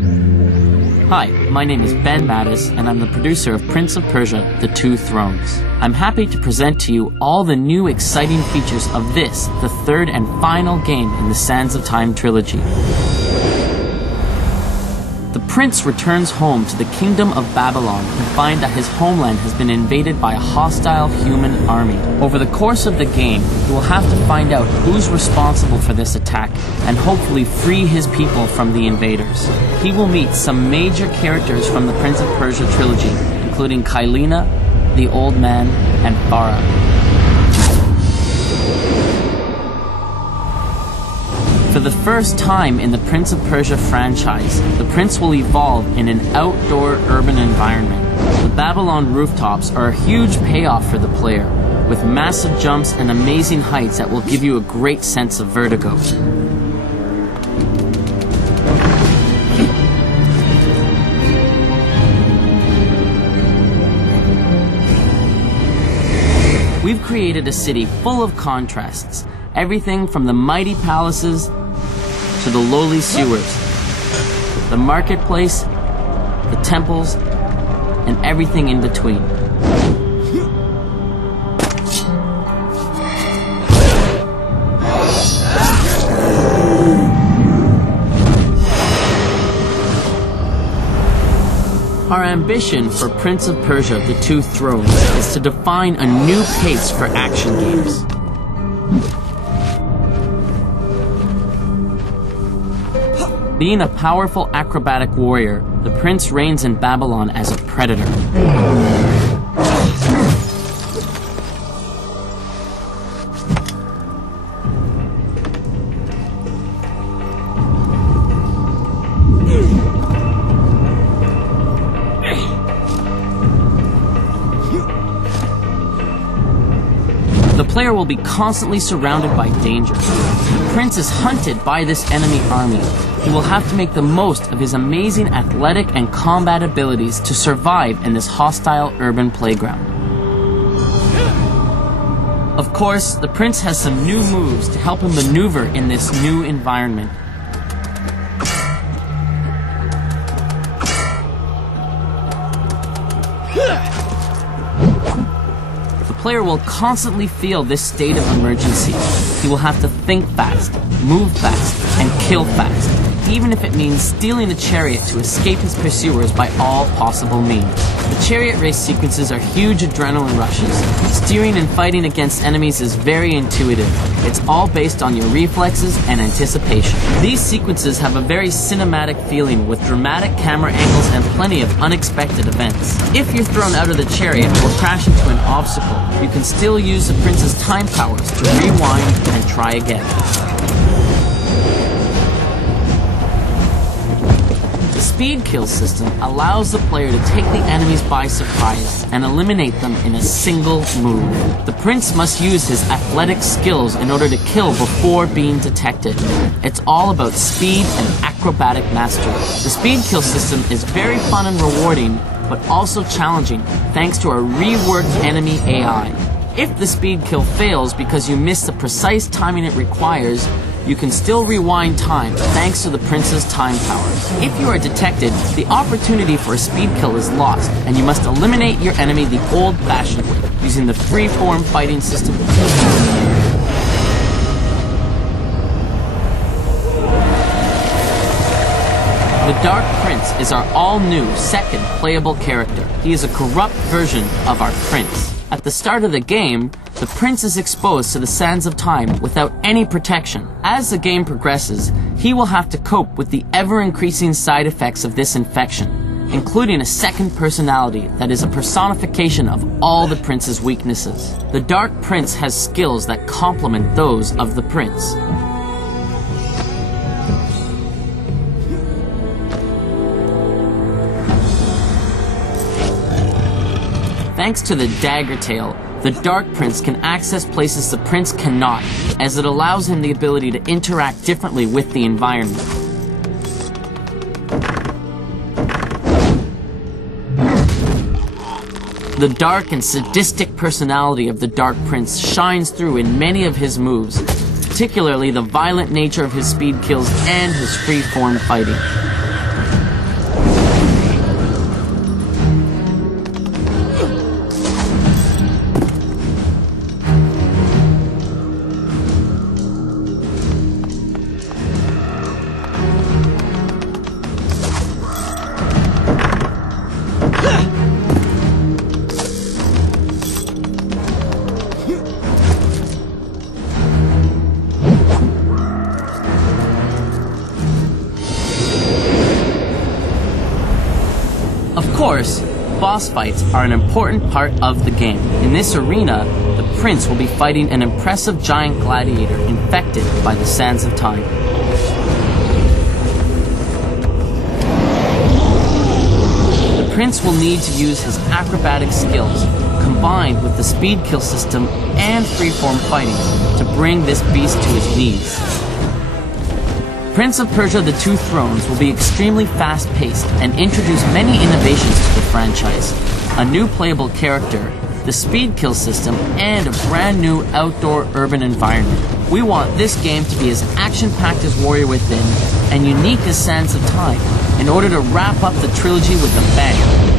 Hi, my name is Ben Mattis, and I'm the producer of Prince of Persia: The Two Thrones. I'm happy to present to you all the new exciting features of this, the third and final game in the Sands of Time trilogy. The prince returns home to the kingdom of Babylon and finds that his homeland has been invaded by a hostile human army. Over the course of the game, he will have to find out who's responsible for this attack and hopefully free his people from the invaders. He will meet some major characters from the Prince of Persia trilogy, including Kylena, the Old Man, and Farah. For the first time in the Prince of Persia franchise, the prince will evolve in an outdoor urban environment. The Babylon rooftops are a huge payoff for the player, with massive jumps and amazing heights that will give you a great sense of vertigo. We've created a city full of contrasts, everything from the mighty palaces to the lowly sewers, the marketplace, the temples, and everything in between. Our ambition for Prince of Persia: The Two Thrones is to define a new pace for action games. Being a powerful acrobatic warrior, the prince reigns in Babylon as a predator. The player will be constantly surrounded by danger. The prince is hunted by this enemy army. He will have to make the most of his amazing athletic and combat abilities to survive in this hostile urban playground. Of course, the prince has some new moves to help him maneuver in this new environment. The player will constantly feel this state of emergency. He will have to think fast, move fast, and kill fast, even if it means stealing a chariot to escape his pursuers by all possible means. The chariot race sequences are huge adrenaline rushes. Steering and fighting against enemies is very intuitive. It's all based on your reflexes and anticipation. These sequences have a very cinematic feeling with dramatic camera angles and plenty of unexpected events. If you're thrown out of the chariot or crash into an obstacle, you can still use the prince's time powers to rewind and try again. The speed kill system allows the player to take the enemies by surprise and eliminate them in a single move. The prince must use his athletic skills in order to kill before being detected. It's all about speed and acrobatic mastery. The speed kill system is very fun and rewarding, but also challenging thanks to a reworked enemy AI. If the speed kill fails because you miss the precise timing it requires, you can still rewind time thanks to the prince's time powers. If you are detected, the opportunity for a speed kill is lost, and you must eliminate your enemy the old-fashioned way, using the free-form fighting system. The Dark Prince is our all-new second playable character. He is a corrupt version of our prince. At the start of the game, the prince is exposed to the sands of time without any protection. As the game progresses, he will have to cope with the ever-increasing side effects of this infection, including a second personality that is a personification of all the prince's weaknesses. The Dark Prince has skills that complement those of the prince. Thanks to the dagger tail, the Dark Prince can access places the prince cannot, as it allows him the ability to interact differently with the environment. The dark and sadistic personality of the Dark Prince shines through in many of his moves, particularly the violent nature of his speed kills and his free-form fighting. course, boss fights are an important part of the game. In this arena, the prince will be fighting an impressive giant gladiator infected by the sands of time. The prince will need to use his acrobatic skills, combined with the speed kill system and freeform fighting, to bring this beast to his knees. Prince of Persia: The Two Thrones will be extremely fast-paced and introduce many innovations to the franchise. A new playable character, the speed kill system, and a brand new outdoor urban environment. We want this game to be as action-packed as Warrior Within and unique as Sands of Time in order to wrap up the trilogy with a bang.